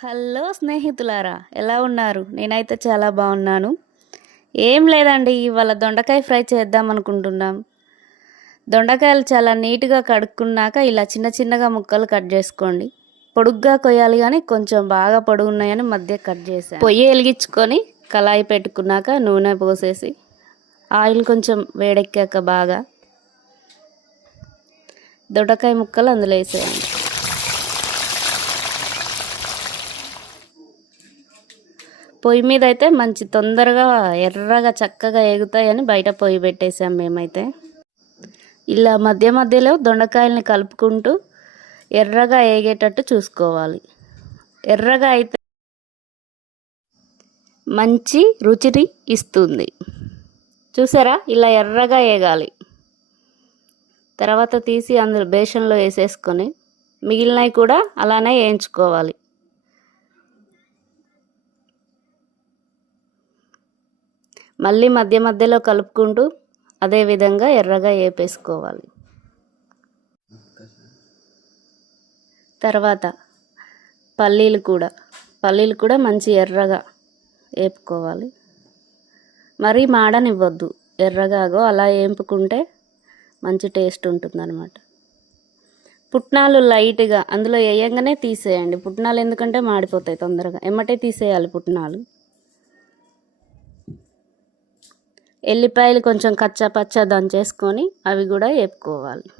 Hello స్నేహితులారా ఎలా ఉన్నారు? నేనైతే చాలా బాగున్నాను. ఏం లేదండి ఇవాళ దొండకాయ ఫ్రై చేద్దాం అనుకుంటున్నాం దొండకాయలు చాలా నీట్గా కడుక్కున్నాక ఇలా చిన్న చిన్నగా ముక్కలు కట్ చేసుకోండి. పొడుగ్గా కొయ్యాలి కానీ కొంచెం బాగా పొడుగున్నాయని మధ్య కట్ చేసాను పొయ్యి వెలిగించుకొని కళాయి పెట్టుకున్నాక నూనె పోసేసి ఆయిల్ కొంచెం వేడెక్కాక బాగా దొండకాయ ముక్కలు అందులో వేసేయండి. పొయ్యి మీద అయితే మంచి తొందరగా ఎర్రగా చక్కగా ఎగుతాయని బయట పొయ్యి పెట్టేసాం మేమైతే. ఇలా మధ్య మధ్యలో దొండకాయల్ని కలుపుకుంటూ ఎర్రగా ఏగేటట్టు చూసుకోవాలి. ఎర్రగా అయితే మంచి రుచిని ఇస్తుంది. చూసారా? ఇలా ఎర్రగా వేగాలి తర్వాత తీసి అందులో బేషన్లో వేసేసుకొని మిగిలినవి కూడా అలానే వేయించుకోవాలి. మళ్ళీ మధ్య మధ్యలో కలుపుకుంటూ అదే విధంగా ఎర్రగా వేపేసుకోవాలి తర్వాత పల్లీలు కూడా పల్లీలు కూడా మంచి ఎర్రగా వేపుకోవాలి మరీ మాడనివ్వద్దు ఎర్రగాగో అలా వేపుకుంటే మంచి టేస్ట్ ఉంటుందన్నమాట. పుట్నాలు లైట్గా అందులో వేయంగానే తీసేయండి. పుట్నాలు ఎందుకంటే మాడిపోతాయి తొందరగా. ఎమ్మటే తీసేయాలి పుట్నాలు. ఎల్లిపాయలు కొంచెం కచ్చా పచ్చా దంచేసుకొని అవి కూడా వేపుకోవాలి.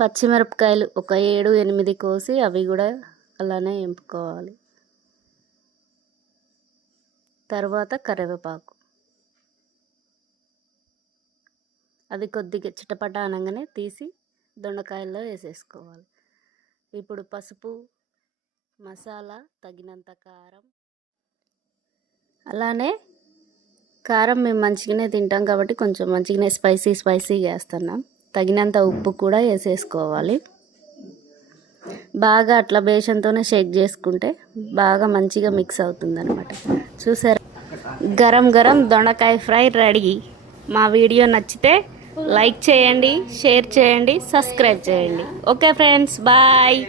పచ్చిమిరపకాయలు ఒక ఏడు ఎనిమిది కోసి అవి కూడా అలానే వేపుకోవాలి. తర్వాత కరివేపాకు. అది కొద్దిగా చిటపట అనగానే తీసి దొండకాయల్లో వేసేసుకోవాలి. ఇప్పుడు పసుపు మసాలా తగినంత కారం. అలానే కారం మేము మంచిగానే తింటాం కాబట్టి కొంచెం మంచిగానే స్పైసీ స్పైసీగా వేస్తున్నాం తగినంత ఉప్పు కూడా వేసేసుకోవాలి. బాగా అట్లా బేషన్తోనే షేక్ చేసుకుంటే బాగా మంచిగా మిక్స్ అవుతుంది అనమాట చూసారా? గరం గరం దొండకాయ ఫ్రై రెడీ. మా వీడియో నచ్చితే లైక్ చేయండి షేర్ చేయండి సబ్స్క్రైబ్ చేయండి. Okay friends bye.